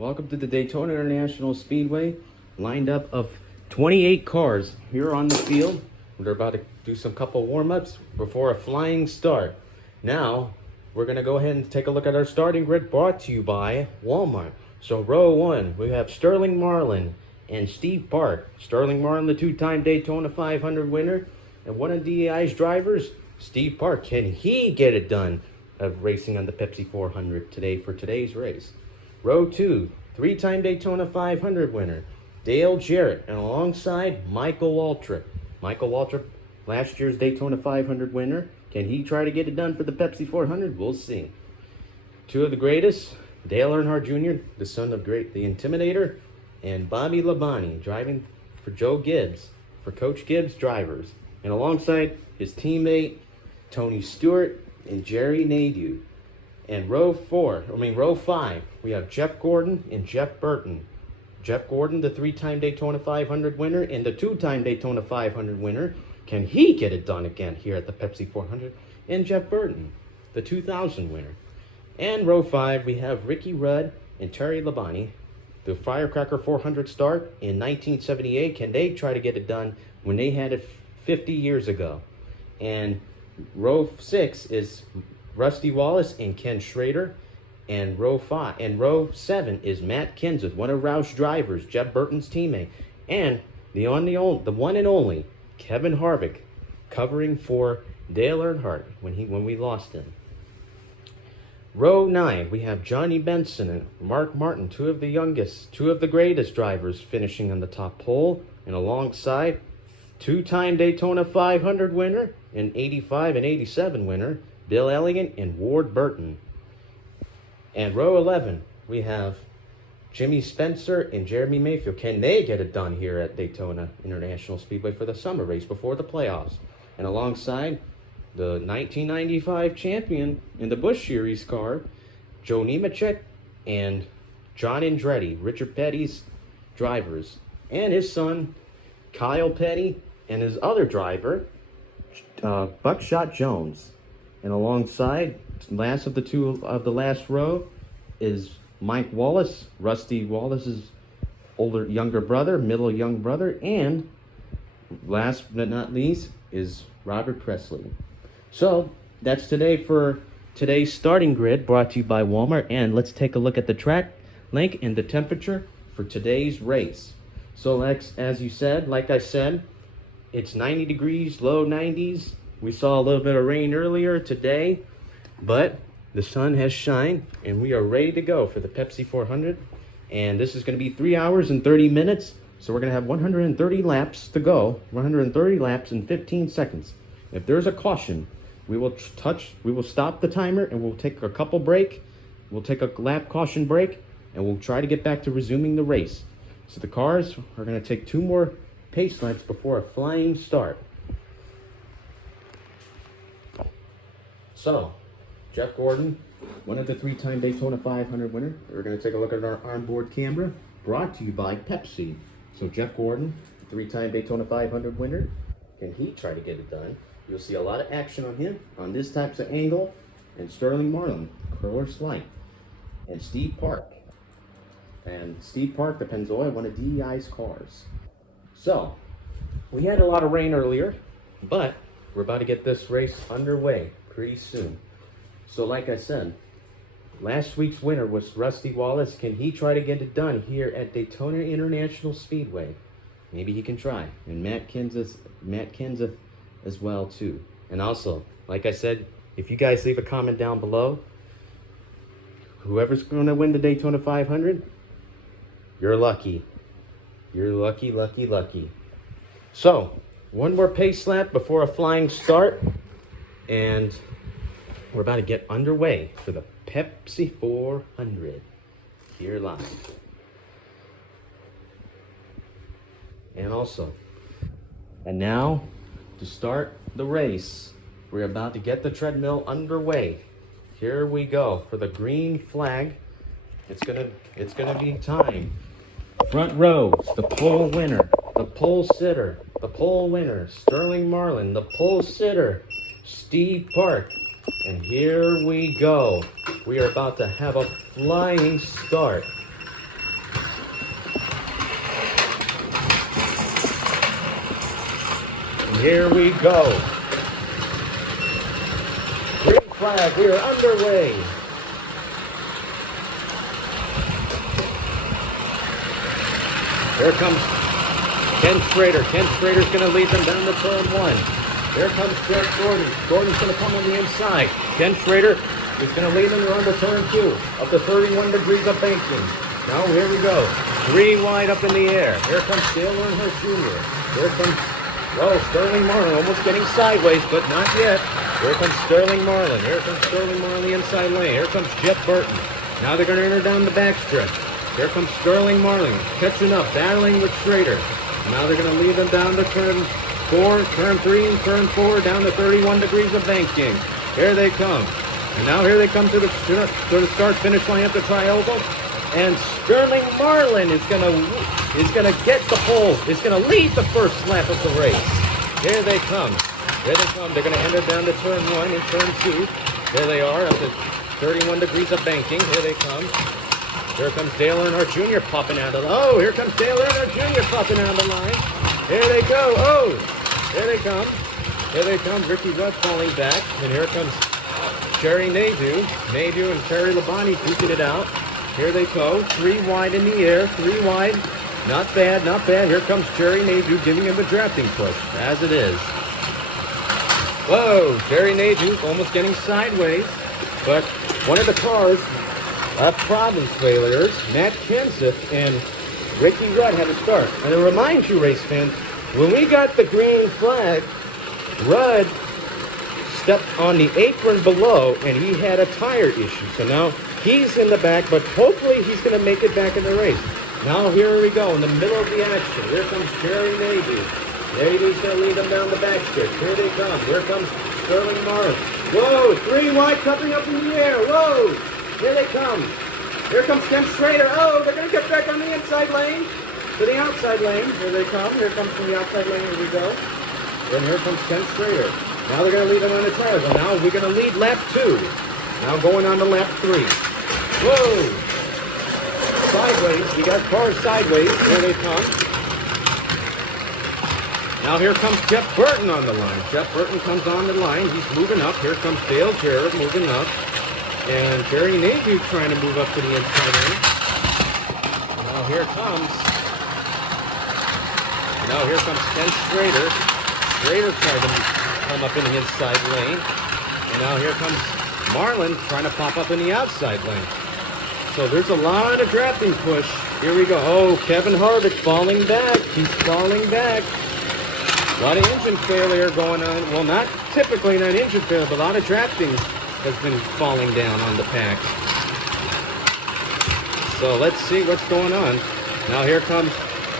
Welcome to the Daytona International Speedway. Lined up of 28 cars here on the field. We're about to do some couple warm-ups before a flying start. Now, we're going to go ahead and take a look at our starting grid brought to you by Walmart. So row one, we have Sterling Marlin and Steve Park. Sterling Marlin, the two-time Daytona 500 winner, and one of DEI's drivers, Steve Park. Can he get it done of racing on the Pepsi 400 today for today's race? Row two, three-time Daytona 500 winner, Dale Jarrett, and alongside Michael Waltrip. Michael Waltrip, last year's Daytona 500 winner. Can he try to get it done for the Pepsi 400? We'll see. Two of the greatest, Dale Earnhardt Jr., the son of the Intimidator, and Bobby Labonte, driving for Joe Gibbs, for Coach Gibbs drivers. And alongside his teammate, Tony Stewart and Jerry Nadeau. And row five, we have Jeff Gordon and Jeff Burton. Jeff Gordon, the three-time Daytona 500 winner and the two-time Daytona 500 winner. Can he get it done again here at the Pepsi 400? And Jeff Burton, the 2000 winner. And row five, we have Ricky Rudd and Terry Labonte, the Firecracker 400 start in 1978. Can they try to get it done when they had it 50 years ago? And row six is Rusty Wallace and Ken Schrader. And row seven is Matt Kenseth, one of Roush's drivers, Jeff Burton's teammate, and the one and only Kevin Harvick, covering for Dale Earnhardt when we lost him. Row nine, we have Johnny Benson and Mark Martin, two of the greatest drivers, finishing on the top pole, and alongside two-time Daytona 500 winner and 85 and 87 winner, Bill Elliott and Ward Burton. And row 11, we have Jimmy Spencer and Jeremy Mayfield. Can they get it done here at Daytona International Speedway for the summer race before the playoffs? And alongside the 1995 champion in the Busch Series car, Joe Nemechek and John Andretti, Richard Petty's drivers, and his son, Kyle Petty, and his other driver, Buckshot Jones. And alongside, last of the last row is Mike Wallace, Rusty Wallace's younger brother, middle young brother, and last but not least is Robert Presley. So that's today for today's starting grid brought to you by Walmart. And let's take a look at the track link and the temperature for today's race. So like I said, it's 90 degrees, low 90s. We saw a little bit of rain earlier today, but the sun has shined and we are ready to go for the Pepsi 400. And this is going to be 3 hours and 30 minutes. So we're going to have 130 laps to go, 130 laps in 15 seconds. If there's a caution, we will stop the timer and we'll take a couple break. We'll take a lap caution break and we'll try to get back to resuming the race. So the cars are going to take 2 more pace laps before a flying start. So, Jeff Gordon, one of the three-time Daytona 500 winner. We're going to take a look at our onboard camera, brought to you by Pepsi. So Jeff Gordon, three-time Daytona 500 winner. Can he try to get it done? You'll see a lot of action on him on this type of angle. And Sterling Marlin, course light. And Steve Park. And Steve Park, the Pennzoil, one of DEI's cars. So, we had a lot of rain earlier, but we're about to get this race underway pretty soon. So like I said, last week's winner was Rusty Wallace. Can he try to get it done here at Daytona International Speedway? Maybe he can try. And Matt Kenseth as well too. And also, like I said, if you guys leave a comment down below, whoever's going to win the Daytona 500, you're lucky. You're lucky, lucky, lucky. So, one more pace lap before a flying start. And we're about to get underway for the Pepsi 400 here live. And now, to start the race, we're about to get the treadmill underway. Here we go for the green flag. It's gonna be time. Front row, the pole winner, the pole sitter, the pole winner, Sterling Marlin, the pole sitter, Steve Park. And here we go. We are about to have a flying start. Here we go. Green flag, we are underway. Here comes Ken Schrader. Ken Schrader's going to lead them down to turn one. Here comes Jeff Gordon. Gordon's going to come on the inside. Ken Schrader is going to lead them around to turn two up to 31 degrees of banking. Now here we go. 3 wide up in the air. Here comes Dale Earnhardt Jr. Here comes, Sterling Marlin almost getting sideways, but not yet. Here comes Sterling Marlin. Here comes Sterling Marlin the inside lane. Here comes Jeff Burton. Now they're going to enter down the backstretch. Here comes Sterling Marlin catching up, battling with Schrader. Now they're going to lead them down to turn 4, turn 3, and turn 4, down to 31 degrees of banking. Here they come. And now here they come to the start-finish line at the Tri-Oval. And Sterling Marlin is gonna get the pole. Is gonna lead the first lap of the race. Here they come. Here they come. They're gonna enter down to turn 1 and turn 2. There they are at the 31 degrees of banking. Here they come. Here comes Dale Earnhardt Jr. popping out of the line. Oh, here comes Dale Earnhardt Jr. popping out of the line. Here they go. Oh, here they come. Here they come. Ricky Rudd falling back. And here comes Jerry Nadeau. Nadeau and Terry Labonte duking it out. Here they go. 3 wide in the air. 3 wide. Not bad, not bad. Here comes Jerry Nadeau giving him a drafting push, as it is. Whoa, Jerry Nadeau almost getting sideways. But one of the cars have problems failures. Matt Kenseth and Ricky Rudd had to start. And to remind you, race fans, when we got the green flag, Rudd stepped on the apron below and he had a tire issue. So now he's in the back, but hopefully he's going to make it back in the race. Now here we go in the middle of the action. Here comes Jerry Nadeau. Nadeau's going to lead them down the backstretch. Here they come. Here comes Sterling Marlin. Whoa, 3 wide coming up in the air. Whoa, here they come. Here comes Ken Schrader. Oh, they're going to get back on the inside lane to the outside lane. Here they come. Here comes from the outside lane. Here we go. And here comes Ken Schrader. Now they're going to lead them on the trial. Now we're going to lead lap 2. Now going on to lap 3. Whoa! Sideways. We got cars sideways. Here they come. Now here comes Jeff Burton on the line. Jeff Burton comes on the line. He's moving up. Here comes Dale Jarrett moving up. And Jerry Nadeau trying to move up to the inside lane. Now here comes Ken Schrader. Schrader tried to come up in the inside lane. And now here comes Marlin trying to pop up in the outside lane. So there's a lot of drafting push. Here we go. Oh, Kevin Harvick falling back. He's falling back. A lot of engine failure going on. Well, not typically not engine failure, but a lot of drafting has been falling down on the packs. So let's see what's going on. Now here comes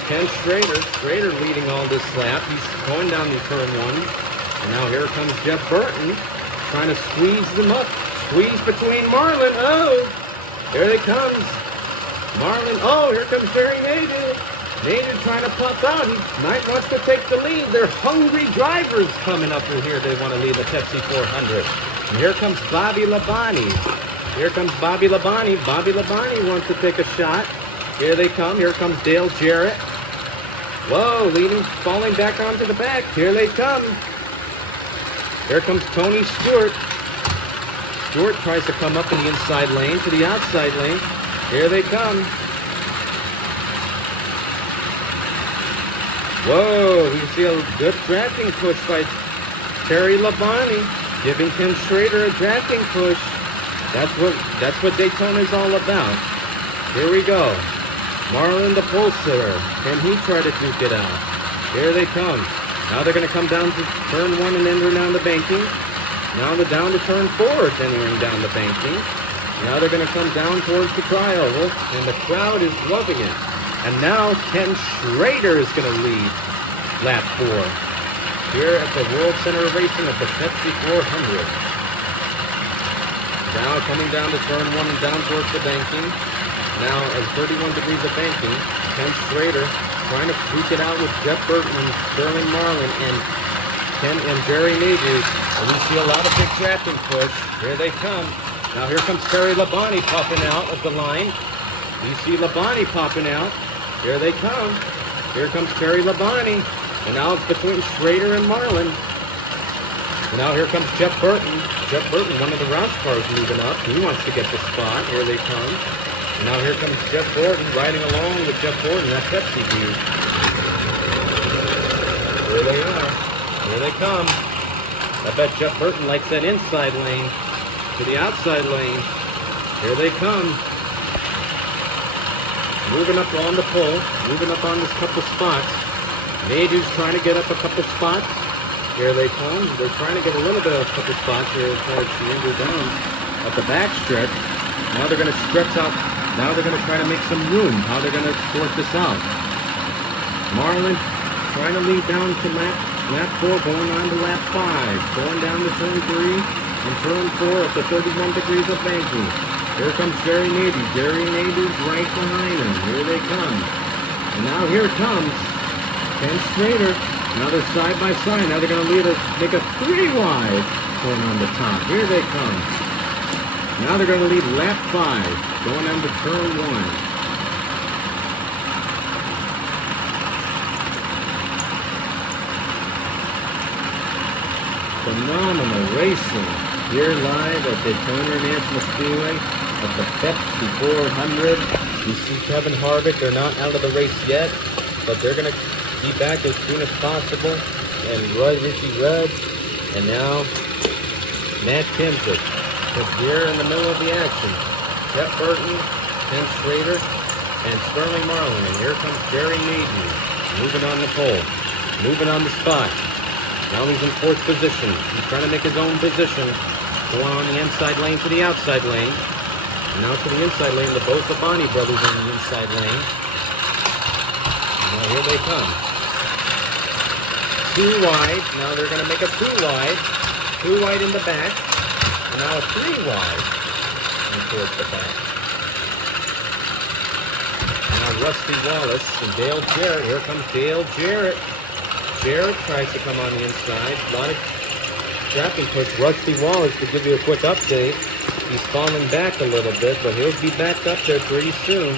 Ken Schrader. Schrader leading all this lap. He's going down the turn 1. And now here comes Jeff Burton trying to squeeze them up. Squeeze between Marlin. Oh, here they comes. Marlin. Oh, here comes Jerry Nadeau. Nadeau trying to pop out. He might wants to take the lead. They're hungry drivers coming up in here. They want to lead the Pepsi 400. And here comes Bobby Labonte. Here comes Bobby Labonte. Bobby Labonte wants to take a shot. Here they come. Here comes Dale Jarrett. Whoa, leading, falling back onto the back. Here they come. Here comes Tony Stewart. Stewart tries to come up in the inside lane to the outside lane. Here they come. Whoa, we see a good drafting push by Terry Labonte, giving Ken Schrader a drafting push. That's what Daytona is all about. Here we go. Marlin the pole sitter. Can he try to duke it out? Here they come. Now they're going to come down to turn 1 and enter down the banking. Now they're down to turn 4, entering down the banking. Now they're going to come down towards the tri-oval, and the crowd is loving it. And now Ken Schrader is going to lead lap 4 here at the World Center of Racing of the Pepsi 400. Now coming down to turn 1 and down towards the banking. Now at 31 degrees of banking, Ken Schrader trying to duke it out with Jeff Burton and Sterling Marlin and Ken and Jerry Nadeau. And we see a lot of big drafting push. Here they come. Now here comes Terry Labonte popping out of the line. You see Labonte popping out. Here they come. Here comes Terry Labonte. And now it's between Schrader and Marlin. And now here comes Jeff Burton. Jeff Burton, one of the Roush cars, moving up. He wants to get the spot. Here they come. And now here comes Jeff Gordon riding along with Jeff Gordon, that Pepsi dude. Here they are. Here they come. I bet Jeff Burton likes that inside lane to the outside lane. Here they come. Moving up on the pole. Moving up on this couple spots. Nadu's trying to get up a couple spots. Here they come. They're trying to get a little bit of a couple spots here as far as the Andrew down at the back stretch. Now they're going to stretch out. Now they're going to try to make some room. How they're going to sort this out. Marlin trying to lead down to lap 4, going on to lap 5. Going down to turn 3 and turn 4 up to 31 degrees of banking. Here comes Jerry Nadu. Jerry Nadu's right behind him. Here they come. And now here comes Ken Schrader. Now they're side by side. Now they're going to make a 3 wide going on the top. Here they come. Now they're going to lead lap 5 going on to turn 1. Phenomenal racing here live at Daytona National Speedway at the Pepsi 400. You see Kevin Harvick. They're not out of the race yet, but they're going to be back as soon as possible. And Richie Rudd, and now Matt Kenseth is here in the middle of the action. Jeff Burton, Ken Schrader, and Sterling Marlin. And here comes Jerry Nadu, moving on the pole, moving on the spot. Now he's in 4th position. He's trying to make his own position. Going on the inside lane to the outside lane. And now to the inside lane, both the Bonnie brothers on the inside lane. Now here they come. 2 wide. Now they're going to make a 2 wide. 2 wide in the back. And now a 3 wide. And towards the back. Now Rusty Wallace and Dale Jarrett. Here comes Dale Jarrett. Jarrett tries to come on the inside. A lot of tracking push. Rusty Wallace, to give you a quick update, he's falling back a little bit, but he'll be back up there pretty soon.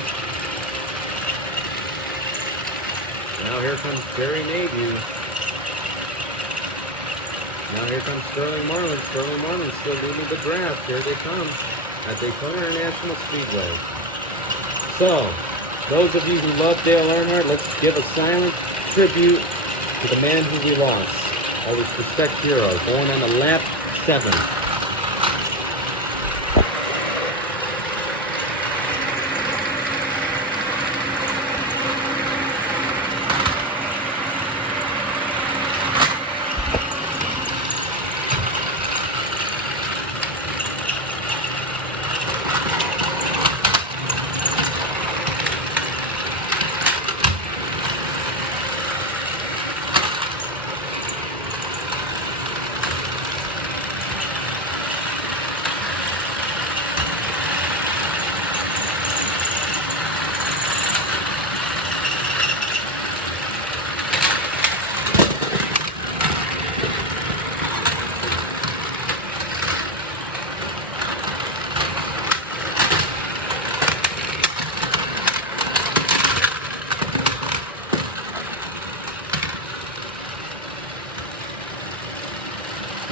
Now here comes Jerry Nadu. Now here comes Sterling Marlin. Sterling Marlin still leading the draft. Here they come at Daytona International Speedway. So, those of you who love Dale Earnhardt, let's give a silent tribute to the man who we lost. Always respect hero. Going on to lap 7.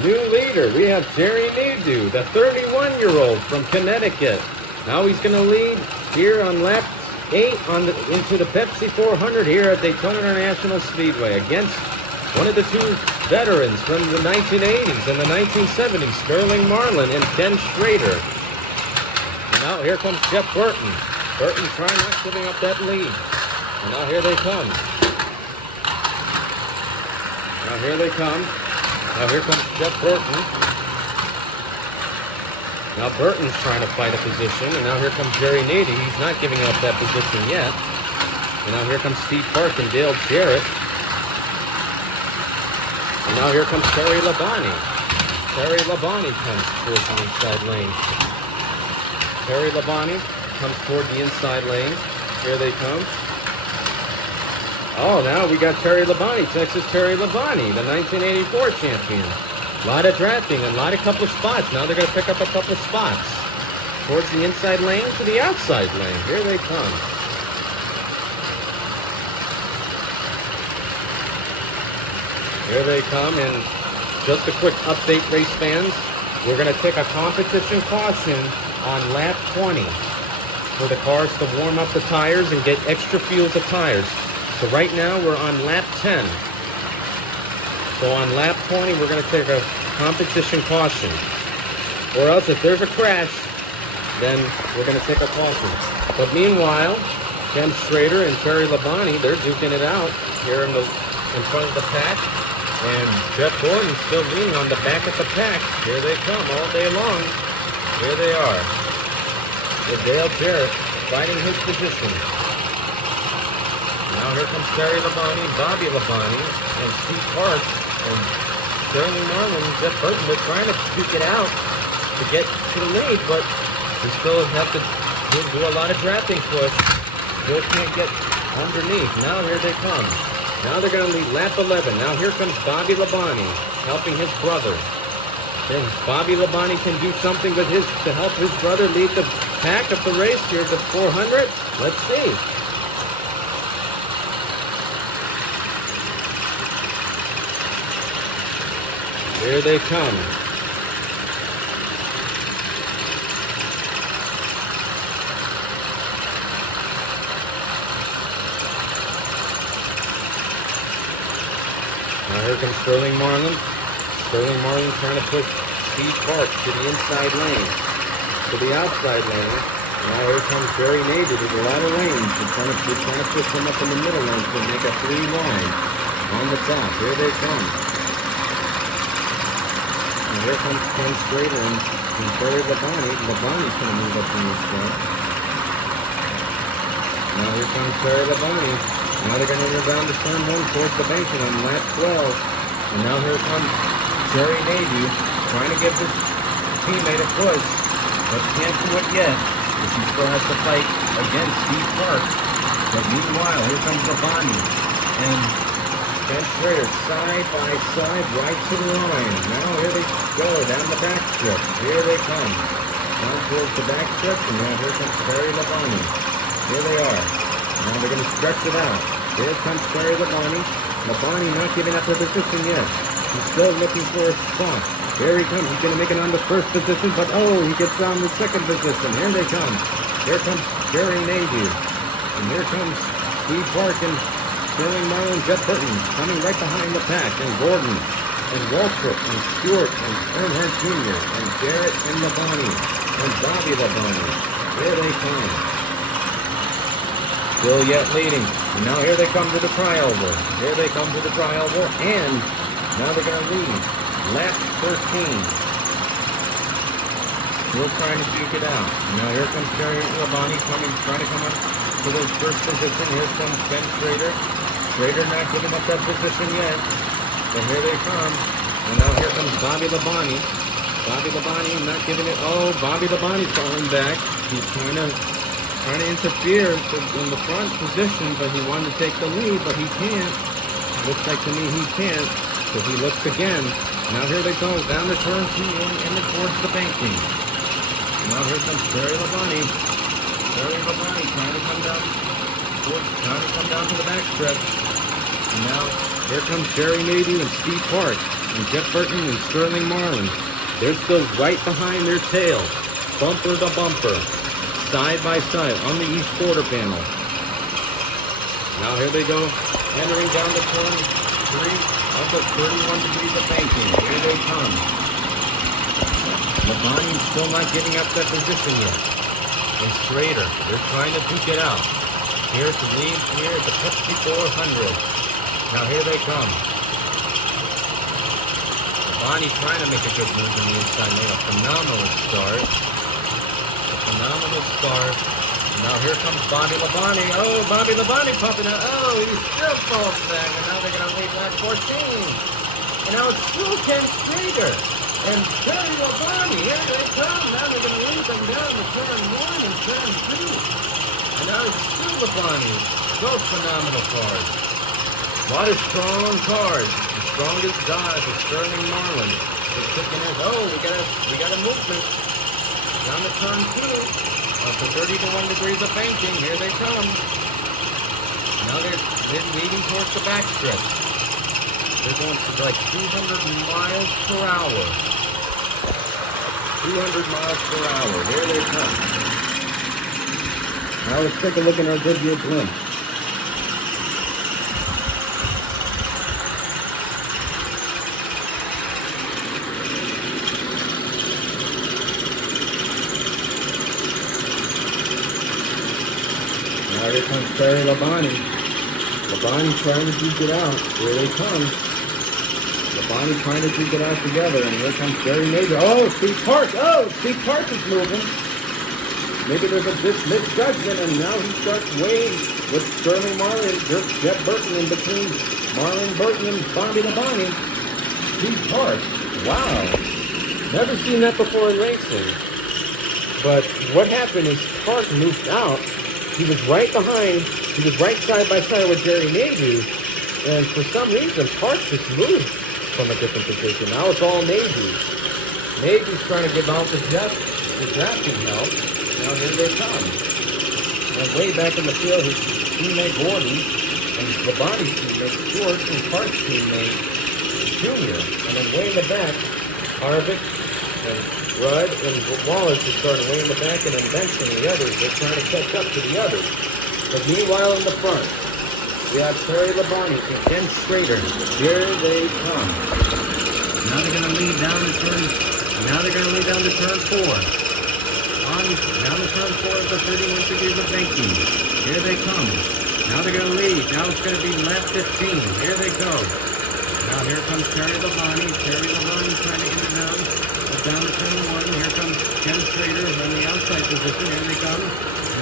New leader, we have Jerry Nadu, the 31-year-old from Connecticut. Now he's going to lead here on lap 8 into the Pepsi 400 here at Daytona International Speedway against one of the 2 veterans from the 1980s and the 1970s, Sterling Marlin and Ken Schrader. And now here comes Jeff Burton. Burton trying not giving up that lead. And now here they come. Now here they come. Now here comes Jeff Burton. Now Burton's trying to fight a position, and now here comes Jerry Nadu. He's not giving up that position yet. And now here comes Steve Park and Dale Jarrett. And now here comes Terry Labonte. Terry Labonte comes towards the inside lane. Terry Labonte comes toward the inside lane. Here they come. Oh, now we got Terry Labonte, Texas Terry Labonte, the 1984 champion. A lot of drafting, a lot of couple spots. Now they're going to pick up a couple spots. Towards the inside lane to the outside lane. Here they come. Here they come, and just a quick update, race fans. We're going to take a competition caution on lap 20 for the cars to warm up the tires and get extra fuel to tires. So right now we're on lap 10. So on lap 20, we're going to take a competition caution. Or else if there's a crash, then we're going to take a caution. But meanwhile, Ken Schrader and Terry Labonte, they're duking it out here in front of the pack. And Jeff Gordon's still leaning on the back of the pack. Here they come all day long. Here they are. With Dale Jarrett fighting his position. Now here comes Terry Labonte, Bobby Labonte, and Steve Parks, and Sterling Marlin and Jeff Burton. They're trying to duke it out to get to the lead, but we still have to do a lot of drafting push. Still can't get underneath. Now here they come. Now they're going to lead lap 11. Now here comes Bobby Labonte helping his brother. Then Bobby Labonte can do something with to help his brother lead the pack of the race here to 400. Let's see. Here they come. Now here comes Sterling Marlin. Sterling Marlin trying to push Steve Parks to the inside lane, to the outside lane. Now here comes Jerry Navy. There's a lot of lanes. They're trying to push them up in the middle lane to make a 3 wide on the top. Here they come. And here comes Ken Schrader and Terry Labonte. Labonte's going to move up in this front. Now here comes Terry Labonte. Now they're going to enter down the turn 1 towards the banking on lap 12. And now here comes Jerry Navy trying to give his teammate a push, but can't do it yet, because he still has to fight against Steve Parks. But meanwhile, here comes Labonte and Ken Schrader side by side right to the line. Now here they go down the back strip. Here they come. Down towards the back strip, and now here comes Terry Labonte. Here they are. Now they're going to stretch it out. Here comes Terry Labonte. Labonte not giving up the position yet. He's still looking for a spot. Here he comes. He's going to make it on the first position, but oh, he gets on the second position. Here they come. Here comes Jerry Navy. And here comes Steve Park and Sterling Marlin, Jeff Burton coming right behind the pack. And Gordon and Waltrip and Stewart and Earnhardt Jr. and Garrett and Labonte and Bobby Labonte. Here they come. Still yet leading. And now here they come to the trioval. Here they come to the trioval. And now they're going to lead. Lap 13. Still trying to duke it out. Now here comes Terry Labonte trying to come up to the first position. Here comes Ken Schrader. Schrader not giving up that position yet. But here they come. And now here comes Bobby Labonte. Bobby Labonte not giving it. Oh, Bobby Labonte's falling back. He's trying to interfere in the front position, but he wanted to take the lead, but he can't. Looks like to me he can't. So he looks again. Now here they go, down the turn 2 and towards the banking. Now here comes Terry Labonte. Terry Labonte trying to come down to the back stretch. And now here comes Jerry Navy and Steve Park and Jeff Burton and Sterling Marlin. They're still right behind their tail, bumper to bumper, side by side on the east quarter panel. Now here they go, entering down the turn 3 of the 31 degrees of banking. Here they come. Labonte's still not getting up that position yet. And Schrader, they're trying to duke it out. Here to lead here at the Pepsi 400. Now here they come. Labonte trying to make a good move in the inside lane. A phenomenal start. Phenomenal start. Now here comes Bobby Labonte. Oh, Bobby Labonte popping out. Oh, he still falls back. And now they're going to lead lap 14. And now it's still Ken Schrader and Terry Labonte. Here they come. Now they're going to lead them down to turn 1 and turn 2. And now it's still Labonte. Both phenomenal cars. A lot of strong cars. The strongest guys is Sterling Marlin. Just kicking in. Oh, we got a movement. Down to turn 2. Up to 31 degrees of banking. Here they come. Now they're leading towards the backstretch. They're going to like 200 miles per hour. 200 miles per hour. There they come. Now let's take a look in our good view glimpse. Now here comes Terry Labonte. Labonte trying to duke it out. Here they come. Labonte trying to duke it out together. And here comes Jerry Major. Oh, Steve Park. Oh, Steve Park is moving. Maybe there's a misjudgment, and now he starts weighing with Sterling Marlin, Jeff Burton in between Marlin Burton and Bobby Labonte. Steve Park. Wow. Never seen that before in racing. But what happened is Park moved out. He was right behind, he was right side by side with Jerry Nadu, and for some reason, Park just moved from a different position. Now it's all Nadu. Nadu's trying to give out the drafting help. Now here they come. And way back in the field, his teammate Gordon, and Labonte's teammate Stewart, and Park's teammate Junior. And then way in the back, Harvick and Rudd and Wallace is starting way in the back, and then Benson and the others, they're trying to catch up to the others. But meanwhile in the front, we have Terry Labonte and Ken Schrader. Here they come. Now they're going to lead down to turn 4. Down to turn 4 of the 31 degrees of banking. Here they come. Now they're going to lead. Now it's going to be lap 15. Here they go. Now here comes Terry Labonte. Terry Labonte trying to get it down to turn 1. Here comes Ken Schrader on the outside position. Here they come.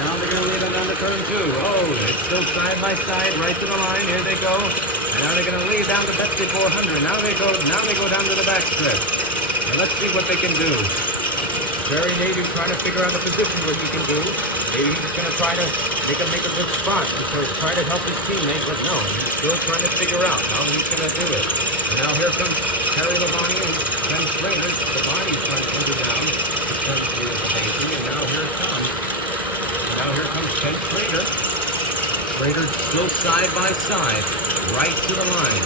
Now they're going to lead them down to turn 2. Oh, it's still side by side, right to the line. Here they go. And now they're going to lead down to Pepsi 400. Now they go down to the back strip. And let's see what they can do. Jerry Nadu trying to figure out a position what he can do. Maybe he's going to try to make a good spot and try to help his teammate, but no, he's still trying to figure out how he's going to do it. And now here comes Terry Labonte and Ken Schrader. Labonte's trying to enter down to turn 3 of the banking, and now here it comes. And now here comes Ken Schrader. Schrader still side by side, right to the line.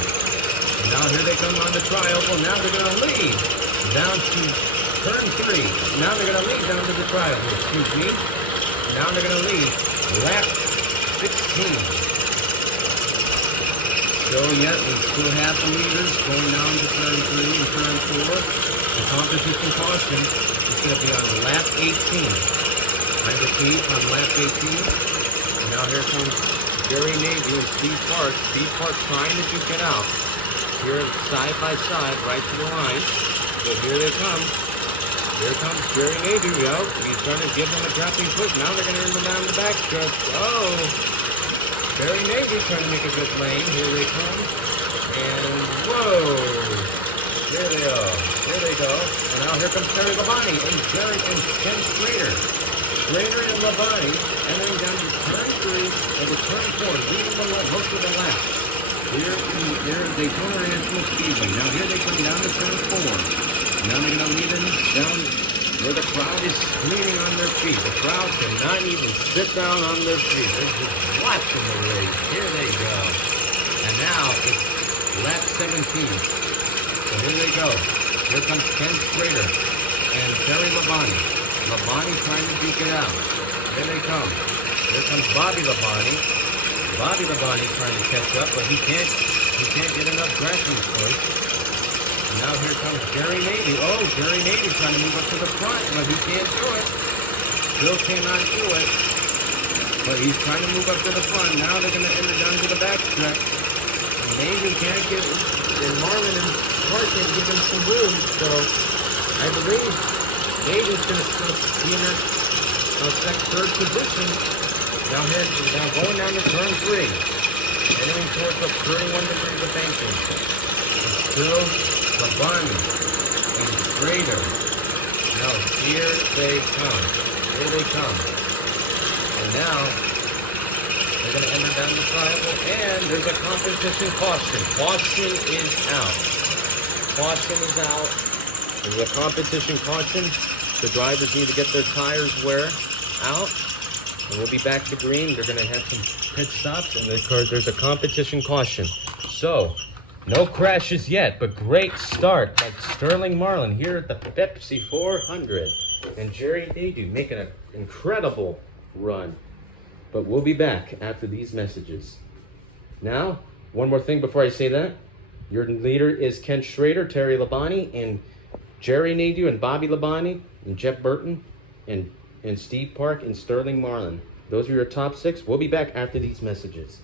And now here they come on the trioval. Now they're going to lead down to turn 3. Now they're going to lead down to the trioval, excuse me. Now they're going to lead lap 16. So yet we still have the leaders going down to turn 3 and turn 4. The competition caution is going to be on lap 18. I repeat, on lap 18. And now here comes Jerry Nadu and Steve Park. Steve Park trying to duke it out. Here side by side, right to the line. So here they come. Here comes Jerry Nadu, yo. He's trying to give them a dropping foot. Now they're going to run down the back stretch. Oh! Jerry Nadu trying to make a good lane. Here they come. And whoa! There they are. There they go. And now here comes Terry Labonte and Jerry and Ken Schrader. Schrader and Labonte entering down to turn 3 and to turn 4, leading most of the lap. Here is Daytona National Speedway. Now here they come down to turn 4. Now they're going to lead them down where the crowd is screaming on their feet. The crowd cannot even sit down on their feet. They're just watching the race. Here they go. And now it's lap 17. So here they go. Here comes Ken Schrader and Terry Labonte. Labonte trying to duke it out. Here they come. Here comes Bobby Labonte. Bobby Labonte trying to catch up, but he can't get enough drafting points. Now here comes Jerry Nadu. Oh, Jerry Nadu trying to move up to the front, but he can't do it. Still cannot do it. But he's trying to move up to the front. Now they're going to enter down to the back stretch. Nadu can't get, and Marlin and Park can give him some room. So I believe Nadu's going to still be in that third position. Now going down to turn 3. Entering towards the 31 degrees of banking. Still Labonte and Schrader. Now here they come. Here they come. And now they're going to enter down the triangle, and there's a competition caution. Caution is out. Caution is out. There's a competition caution. The drivers need to get their tires wear out. And we'll be back to green. They're going to have some pit stops, and there's a competition caution. So No crashes yet, but great start by Sterling Marlin here at the Pepsi 400. And Jerry Nadeau making an incredible run. But we'll be back after these messages. Now, one more thing before I say that. Your leader is Ken Schrader, Terry Labonte, and Jerry Nadeau, and Bobby Labonte, and Jeff Burton, and Steve Park, and Sterling Marlin. Those are your top 6. We'll be back after these messages.